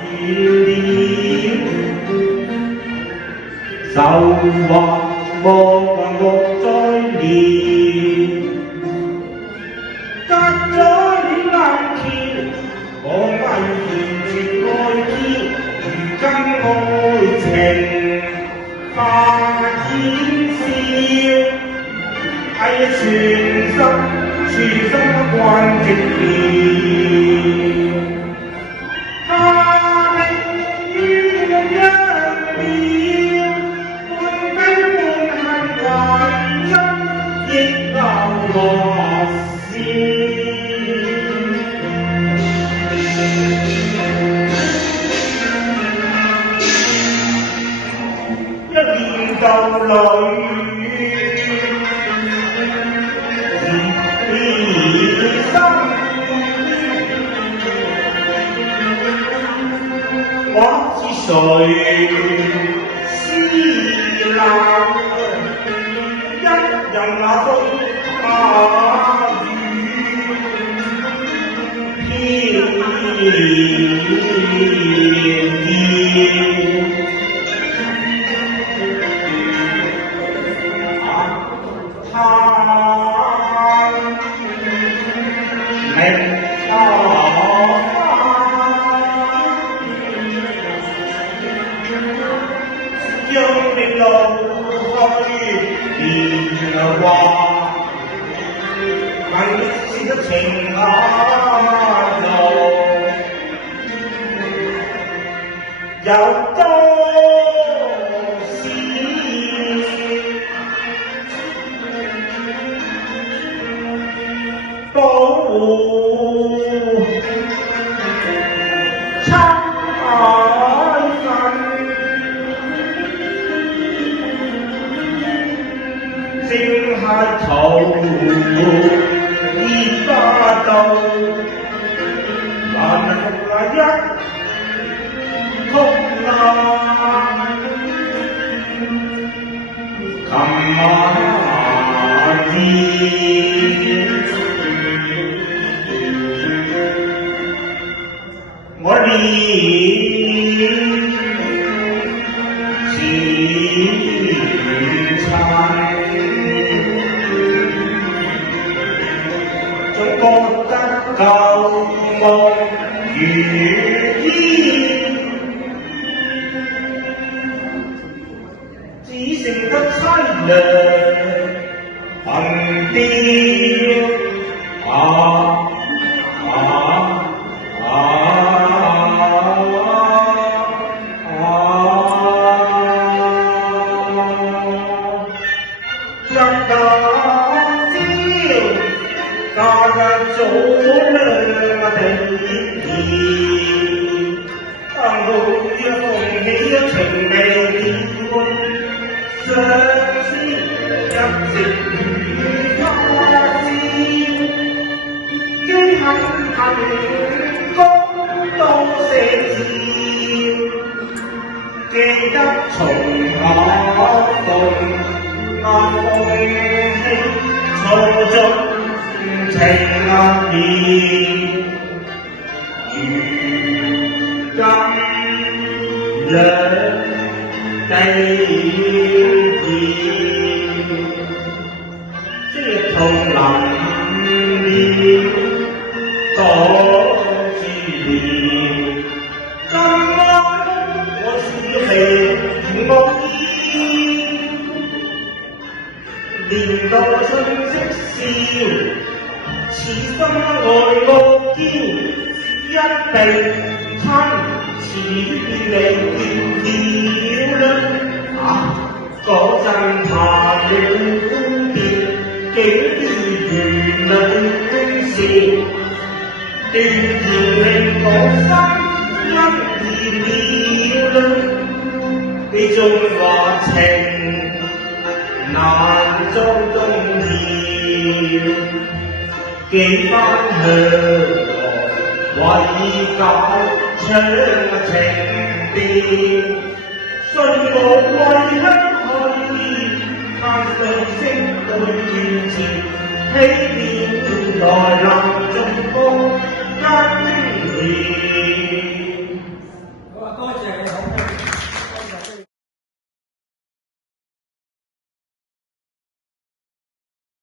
遠了，愁懷莫還莫再聊，隔咗難橋，我毅然絕愛嬌，如今愛情化煙消，哎呀全心不慣寂寥。一念舊侶，疑心，我知誰思流，一人那風馬雨將你路去變化，問是得情下路，有多少保護正係途熱花道，難係一曲難。琴晚我練前塵。總覺得舊夢如煙，只剩得凄涼憑吊。假日早亮地熱，當到一逢起情未了，相思一直如花枝，經恨功多些次，記得從那動那風氣錯綜情壓裂，如今兩地熱，即同臨了多知了，今晚我是離惡意，年代春色笑。此心愛惡嬌，一定親似你見了嗰陣怕了枯葉，竟於園裏笑，斷然令我心一了。你縱話情難遭動搖，幾番向來為解唱情調，信我為香去，盼歲星對月前，起了來